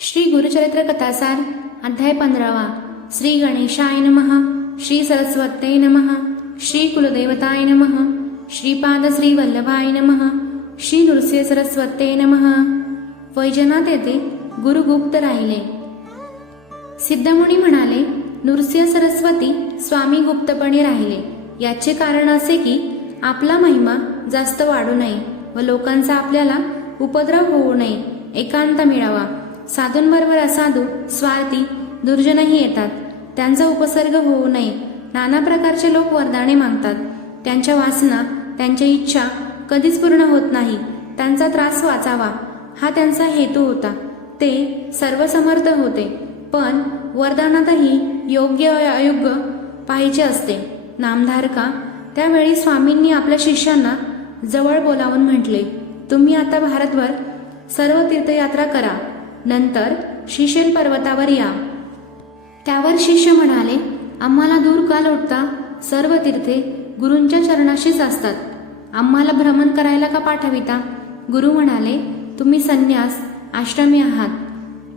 श्री गुरुचरित्र कथासार अध्याय 15 श्री गणेशाय नमः, श्री सरस्वत्यै नमः, श्री कुलदेवताय नमः, श्रीपाद श्री वल्लभाय नमः, श्री नृसिंह सरस्वत्यै नमः। वैजनाथ येथे गुरु गुप्त राहिले। सिद्धमुनी म्हणाले, नृसिंह सरस्वती स्वामी गुप्तपणे राहिले। याचे कारण असे की आपला महिमा जास्त वाढू नये व लोकांचा आपल्याला उपद्रव होऊ नये, एकांत मिळावा। साधूंबरोबर असाधू, स्वार्थी, दुर्जनही येतात, त्यांचा उपसर्ग होऊ नये। नाना प्रकारचे लोक वरदाने मागतात, त्यांच्या वासना, त्यांच्या इच्छा कधीच पूर्ण होत नाही। त्यांचा त्रास वाचावा हा त्यांचा हेतू होता। ते सर्वसमर्थ होते, पण वरदानातही योग्य अयोग्य पाहिजे असते। नामधारका त्यावेळी स्वामींनी आपल्या शिष्यांना जवळ बोलावून म्हटले, तुम्ही आता भारतभर सर्व तीर्थयात्रा करा, नंतर श्रीशैल पर्वतावर या। त्यावर शिष्य म्हणाले, आम्हाला दूर का लोटता? सर्व तीर्थे गुरूंच्या चरणाशीच असतात, आम्हाला भ्रमण करायला का पाठविता? गुरु म्हणाले, तुम्ही संन्यास आश्रमी आहात,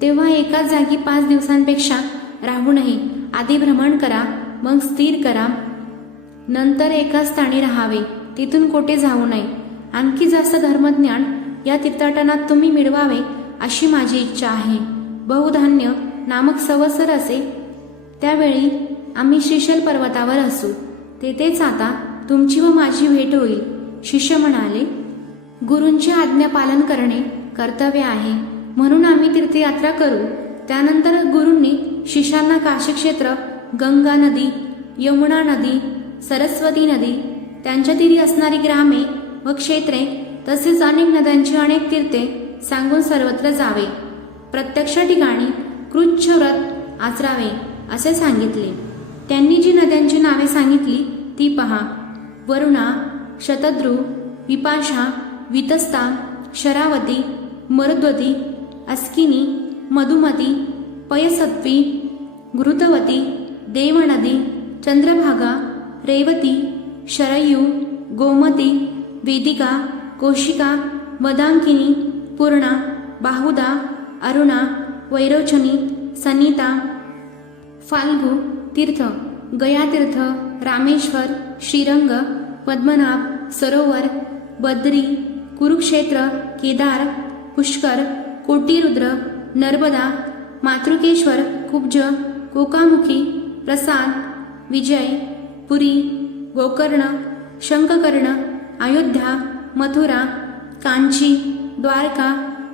तेव्हा एकाच जागी 5 दिवसांपेक्षा राहू नये। आधी भ्रमण करा, मग स्थिर करा, नंतर एकाच स्थानी राहावे, तिथून कोठे जाऊ नये। आणखी जास्त धर्मज्ञान या तीर्थाटनात तुम्ही मिळवावे अशी माझी इच्छा आहे। बहुधान्य नामक संवत्सर असे, त्यावेळी आम्ही श्रीशैल पर्वतावर असू, तेथेच आता तुमची व माझी भेट होईल। शिष्य म्हणाले, गुरूंची आज्ञा पालन करणे कर्तव्य आहे, म्हणून आम्ही तीर्थयात्रा करू। त्यानंतर गुरूंनी शिष्यांना काशी क्षेत्र, गंगा नदी, यमुना नदी, सरस्वती नदी, त्यांच्या तीरी असणारी ग्रामे व क्षेत्रे तसेच अनेक नद्यांची अनेक तीर्थे सांगून सर्वत्र जावे, प्रत्यक्ष ठिकाणी कृच्छ व्रत आचरावे असे सांगितले। त्यांनी जी नद्यांची नावे सांगितली ती पहा: वरुणा, शतद्रू, विपाशा, वितस्ता, शरावती, मरुद्वती, अस्किनी, मधुमती, पयसत्वी, घृतवती, देवनदी, चंद्रभागा, रेवती, शरयू, गोमती, वेदिका, कोशिका, मदांकिनी, पूर्णा, बाहुदा, अरुणा, वैरोचनी, सनिता, फाल्गु तीर्थ, गयातीर्थ, रामेश्वर, श्रीरंग, पद्मनाभ, सरोवर, बद्री, कुरुक्षेत्र, केदार, पुष्कर, कोटीरुद्र, नर्मदा, मातृकेश्वर, कुब्ज, कोकामुखी, प्रसाद, विजय, पुरी, गोकर्ण, शंखकर्ण, अयोध्या, मथुरा, कांची, द्वारका,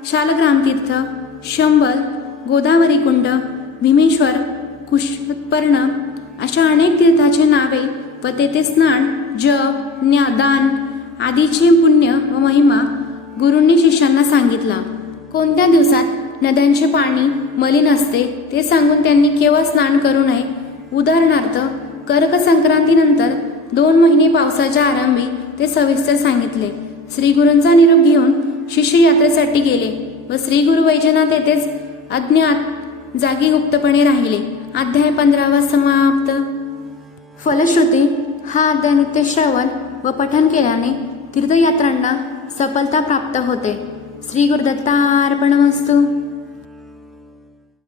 शालग्रामतीर्थ, शंबल, गोदावरी कुंड, भीमेश्वर, कुशपर्ण अशा अनेक तीर्थाची नावे व तेथे स्नान, जप, दान आदीचे पुण्य व महिमा गुरूंनी शिष्यांना सांगितला। कोणत्या दिवसात नद्यांचे पाणी मलिन असते ते सांगून त्यांनी केवळ स्नान करू नये। उदाहरणार्थ, कर्क संक्रांतीनंतर 2 महिने पावसाच्या आरंभी ते सविस्तर सांगितले। श्री गुरूंचा निरोप घेऊन शिष्य यात्रेसाठी गेले व श्री गुरु वैजनाथ येथेच अज्ञात जागी गुप्तपणे राहिले। अध्याय 15 समाप्त। फलश्रुती हा अध्याय नित्य श्रवण व पठन केल्याने तीर्थयात्रांना सफलता प्राप्त होते। श्री गुरुदत्तार्पणमस्तु।